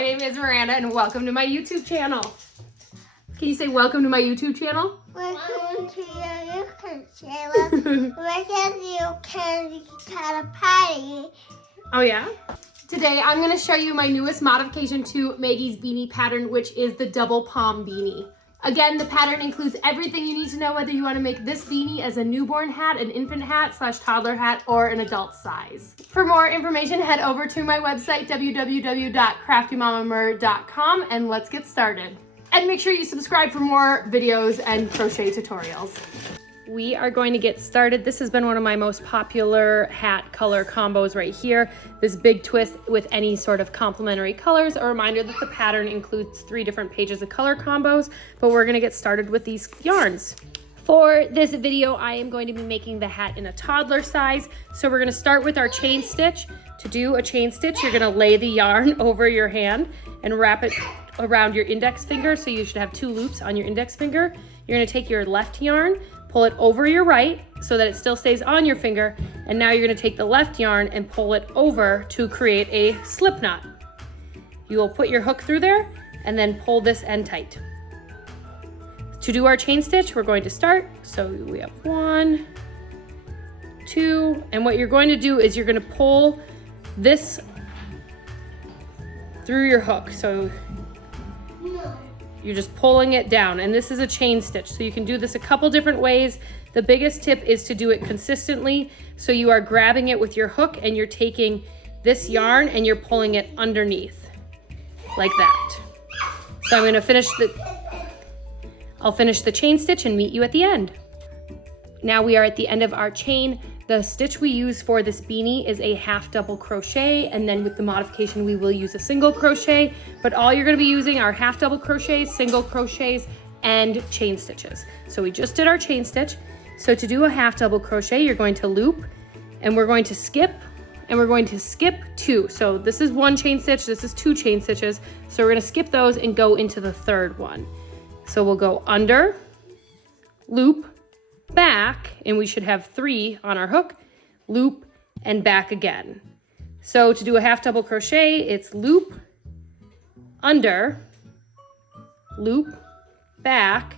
My name is Miranda and welcome to my YouTube channel. Can you say welcome to my YouTube channel? Welcome to your YouTube channel. Welcome you can kind of party. Oh yeah? Today I'm going to show you my newest modification to Maggie's beanie pattern, which is the double palm beanie. Again, the pattern includes everything you need to know whether you want to make this beanie as a newborn hat, an infant hat / toddler hat, or an adult size. For more information, head over to my website, www.craftymamamur.com, and let's get started. And make sure you subscribe for more videos and crochet tutorials. We are going to get started. This has been one of my most popular hat color combos right here. This big twist with any sort of complementary colors. A reminder that the pattern includes 3 different pages of color combos, but we're gonna get started with these yarns. For this video, I am going to be making the hat in a toddler size. So we're gonna start with our chain stitch. To do a chain stitch, you're gonna lay the yarn over your hand and wrap it around your index finger. So you should have 2 loops on your index finger. You're gonna take your left yarn, pull it over your right so that it still stays on your finger. And now you're gonna take the left yarn and pull it over to create a slip knot. You will put your hook through there and then pull this end tight. To do our chain stitch, we're going to start. So we have 1, 2, and what you're going to do is you're gonna pull this through your hook. So you're just pulling it down, and this is a chain stitch. So you can do this a couple different ways. The biggest tip is to do it consistently. So you are grabbing it with your hook and you're taking this yarn and you're pulling it underneath like that. So I'm gonna I'll finish the chain stitch and meet you at the end. Now we are at the end of our chain. The stitch we use for this beanie is a half double crochet, and then with the modification we will use a single crochet, but all you're gonna be using are half double crochets, single crochets, and chain stitches. So we just did our chain stitch. So to do a half double crochet, you're going to loop, and we're going to skip, and we're going to skip 2. So this is 1 chain stitch, this is 2 chain stitches. So we're gonna skip those and go into the 3rd one. So we'll go under, loop, back, and we should have 3 on our hook, loop, and back again. So to do a half double crochet, it's loop, under, loop, back.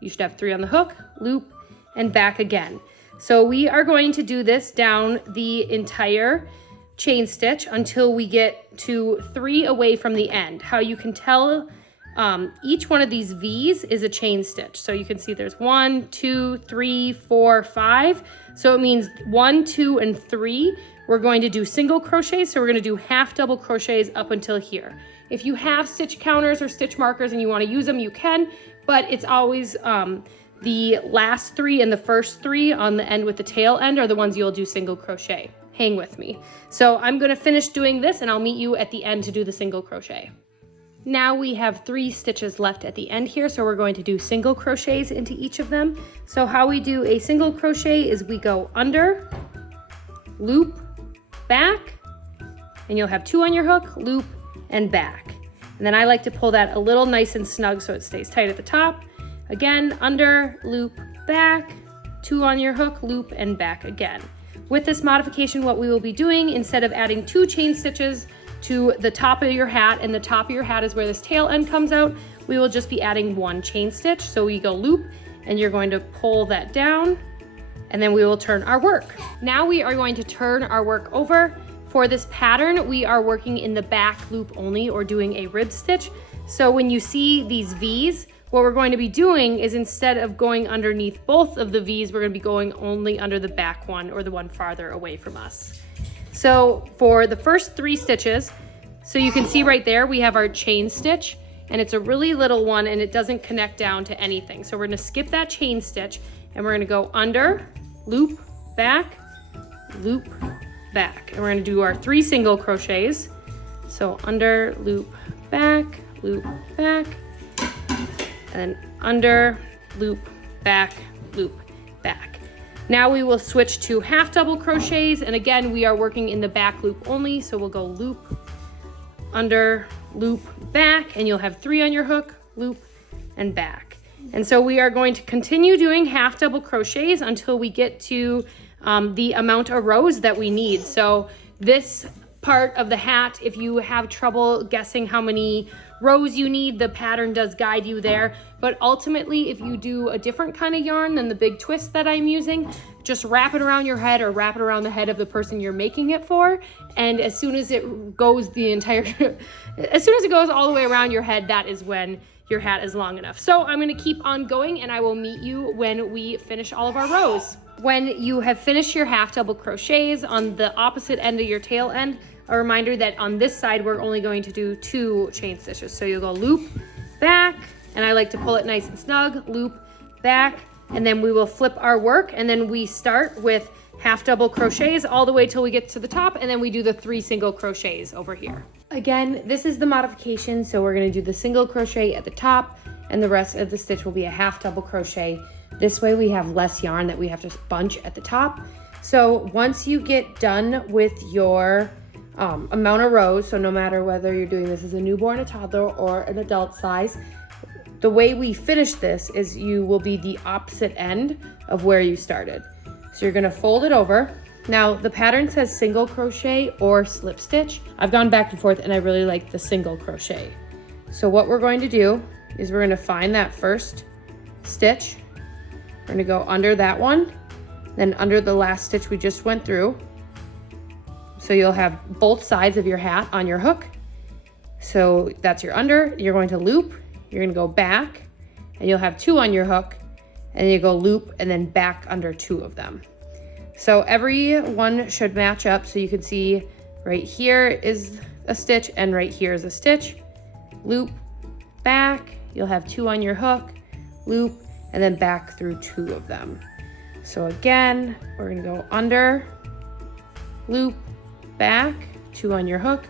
You should have 3 on the hook, loop, and back again. So we are going to do this down the entire chain stitch until we get to 3 away from the end. How you can tell each one of these V's is a chain stitch. So you can see there's 1, 2, 3, 4, 5. So it means 1, 2, and 3, we're going to do single crochets. So we're gonna do half double crochets up until here. If you have stitch counters or stitch markers and you wanna use them, you can, but it's always the last 3 and the first 3 on the end with the tail end are the ones you'll do single crochet. Hang with me. So I'm gonna finish doing this and I'll meet you at the end to do the single crochet. Now we have 3 stitches left at the end here, so we're going to do single crochets into each of them. So how we do a single crochet is we go under, loop, back, and you'll have 2 on your hook, loop, and back. And then I like to pull that a little nice and snug so it stays tight at the top. Again, under, loop, back, 2 on your hook, loop, and back again. With this modification, what we will be doing, instead of adding 2 chain stitches to the top of your hat, and the top of your hat is where this tail end comes out, we will just be adding 1 chain stitch. So we go loop, and you're going to pull that down, and then we will turn our work. Now we are going to turn our work over. For this pattern, we are working in the back loop only, or doing a rib stitch. So when you see these V's, what we're going to be doing is instead of going underneath both of the V's, we're gonna be going only under the back one, or the one farther away from us. So for the first 3 stitches, so you can see right there, we have our chain stitch, and it's a really little one and it doesn't connect down to anything. So we're gonna skip that chain stitch and we're gonna go under, loop, back, loop, back. And we're gonna do our 3 single crochets. So under, loop, back, and then under, loop, back, loop, back. Now we will switch to half double crochets, and again, we are working in the back loop only, so we'll go loop, under, loop, back, and you'll have 3 on your hook, loop, and back. And so we are going to continue doing half double crochets until we get to the amount of rows that we need. So this part of the hat. If you have trouble guessing how many rows you need, the pattern does guide you there. But ultimately, if you do a different kind of yarn than the big twist that I'm using, just wrap it around your head or wrap it around the head of the person you're making it for. And as soon as it goes as soon as it goes all the way around your head, that is when your hat is long enough. So I'm gonna keep on going and I will meet you when we finish all of our rows. When you have finished your half double crochets on the opposite end of your tail end, a reminder that on this side, we're only going to do 2 chain stitches. So you'll go loop, back, and I like to pull it nice and snug, loop, back, and then we will flip our work, and then we start with half double crochets all the way till we get to the top, and then we do the 3 single crochets over here. Again, this is the modification, so we're gonna do the single crochet at the top, and the rest of the stitch will be a half double crochet. This way we have less yarn that we have to bunch at the top. So once you get done with your amount of rows, so no matter whether you're doing this as a newborn, a toddler, or an adult size, the way we finish this is you will be the opposite end of where you started. So you're gonna fold it over. Now the pattern says single crochet or slip stitch. I've gone back and forth and I really like the single crochet. So what we're going to do is we're gonna find that first stitch. We're gonna go under that one, then under the last stitch we just went through. So you'll have both sides of your hat on your hook. So that's your under, you're going to loop, you're gonna go back, and you'll have 2 on your hook, and you go loop and then back under 2 of them. So every one should match up, so you can see right here is a stitch and right here is a stitch. Loop, back, you'll have 2 on your hook, loop, and then back through 2 of them. So again, we're gonna go under, loop, back, 2 on your hook,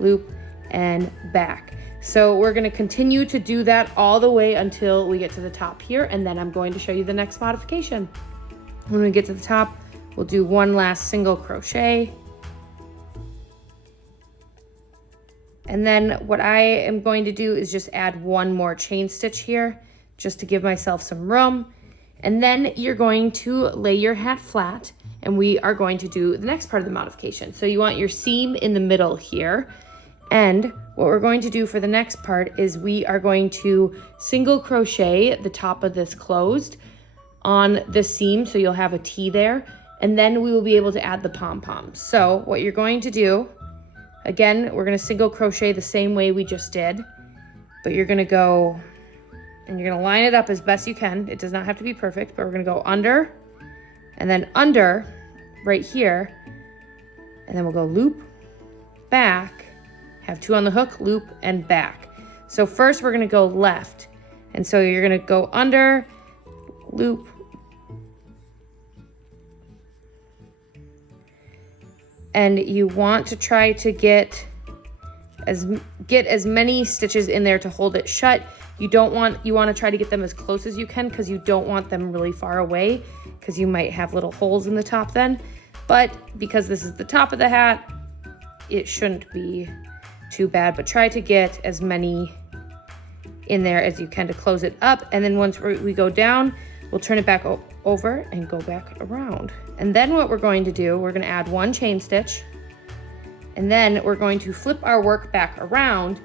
loop, and back. So we're gonna continue to do that all the way until we get to the top here, and then I'm going to show you the next modification. When we get to the top, we'll do 1 last single crochet. And then what I am going to do is just add 1 more chain stitch here, just to give myself some room. And then you're going to lay your hat flat, and we are going to do the next part of the modification. So you want your seam in the middle here. And what we're going to do for the next part is we are going to single crochet the top of this closed on the seam, so you'll have a T there, and then we will be able to add the pom-poms. So what you're going to do, again, we're gonna single crochet the same way we just did, but you're gonna go and you're gonna line it up as best you can. It does not have to be perfect, but we're gonna go under, and then under right here, and then we'll go loop, back, have 2 on the hook, loop, and back. So first we're gonna go left, and so you're gonna go under, loop, and you want to try to get as many stitches in there to hold it shut. You want to try to get them as close as you can, because you don't want them really far away, because you might have little holes in the top then. But because this is the top of the hat, it shouldn't be too bad, but try to get as many in there as you can to close it up. And then once we go down, we'll turn it back over and go back around. And then what we're going to do, we're going to add 1 chain stitch, and then we're going to flip our work back around,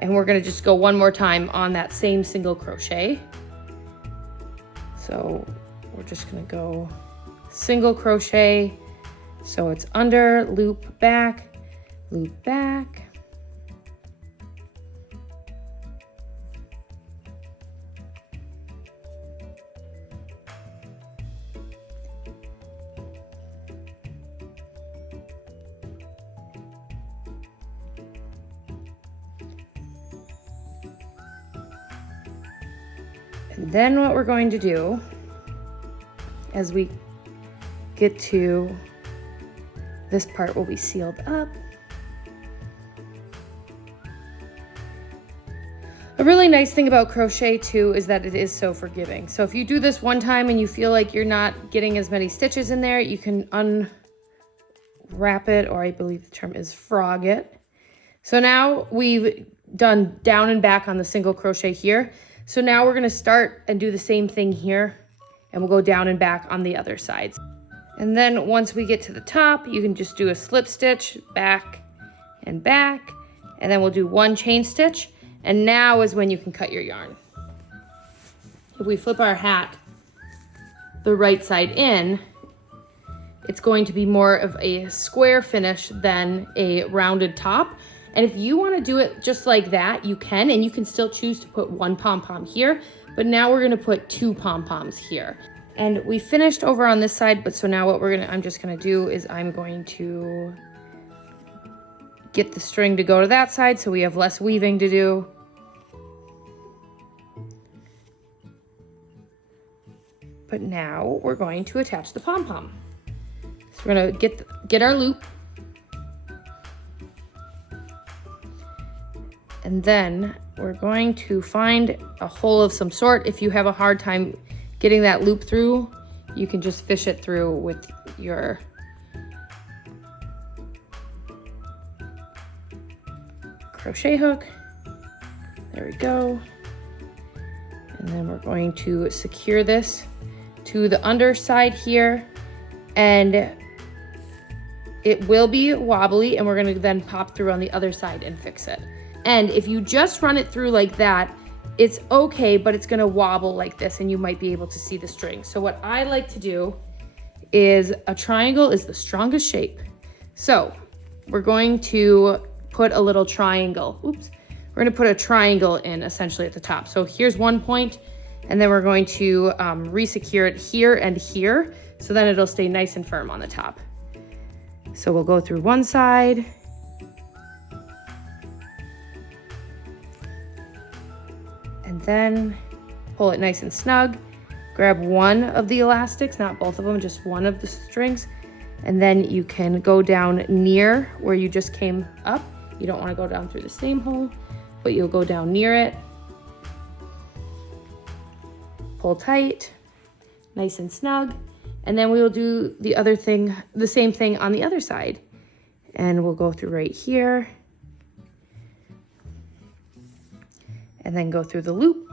and we're going to just go 1 more time on that same single crochet. So we're just going to go single crochet, so it's under, loop, back, loop, back. And then what we're going to do as we get to this part will be sealed up. A really nice thing about crochet too is that it is so forgiving. So if you do this one time and you feel like you're not getting as many stitches in there, you can unwrap it, or I believe the term is frog it. So now we've done down and back on the single crochet here. So now we're gonna start and do the same thing here, and we'll go down and back on the other sides. And then once we get to the top, you can just do a slip stitch, back, and back, and then we'll do 1 chain stitch, and now is when you can cut your yarn. If we flip our hat the right side in, it's going to be more of a square finish than a rounded top. And if you want to do it just like that, you can, and you can still choose to put 1 pom-pom here, but now we're going to put 2 pom-poms here. And we finished over on this side, but so now what I'm just going to do is I'm going to get the string to go to that side so we have less weaving to do. But now we're going to attach the pom-pom. So we're going to get our loop. And then we're going to find a hole of some sort. If you have a hard time getting that loop through, you can just fish it through with your crochet hook. There we go. And then we're going to secure this to the underside here, and it will be wobbly, and we're going to then pop through on the other side and fix it. And if you just run it through like that, it's okay, but it's going to wobble like this, and you might be able to see the string. So what I like to do is a triangle is the strongest shape. So we're going to put a little triangle. Oops. We're going to put a triangle in essentially at the top. So here's 1 point, and then we're going to re-secure it here and here, so then it'll stay nice and firm on the top. So we'll go through one side, and then pull it nice and snug. Grab one of the elastics, not both of them, just one of the strings, and then you can go down near where you just came up. You don't want to go down through the same hole, but you'll go down near it. Pull tight, nice and snug, and then we will do the other thing, the same thing on the other side. And we'll go through right here, and then go through the loop.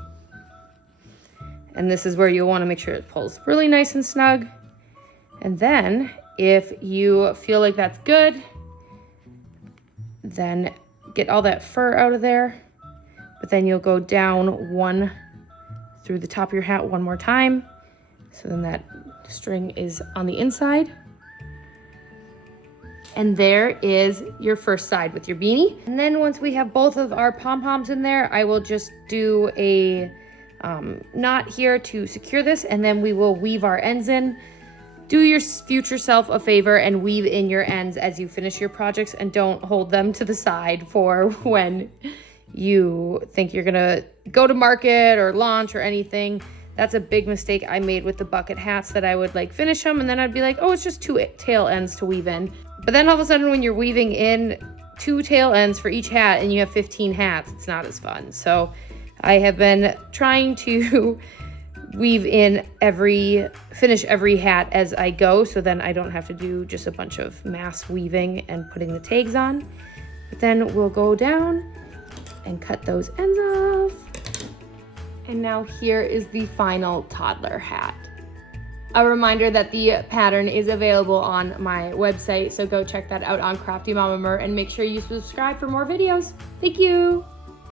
And this is where you'll want to make sure it pulls really nice and snug. And then if you feel like that's good, then get all that fur out of there. But then you'll go down one through the top of your hat one more time. So then that string is on the inside. And there is your first side with your beanie. And then once we have both of our pom-poms in there, I will just do a knot here to secure this, and then we will weave our ends in. Do your future self a favor and weave in your ends as you finish your projects, and don't hold them to the side for when you think you're gonna go to market or launch or anything. That's a big mistake I made with the bucket hats, that I would like finish them and then I'd be like, oh, it's just 2 tail ends to weave in. But then all of a sudden when you're weaving in 2 tail ends for each hat and you have 15 hats, it's not as fun. So I have been trying to weave in finish every hat as I go, so then I don't have to do just a bunch of mass weaving and putting the tags on. But then we'll go down and cut those ends off. And now here is the final toddler hat. A reminder that the pattern is available on my website, so go check that out on Crafty Mama Mer, and make sure you subscribe for more videos. Thank you.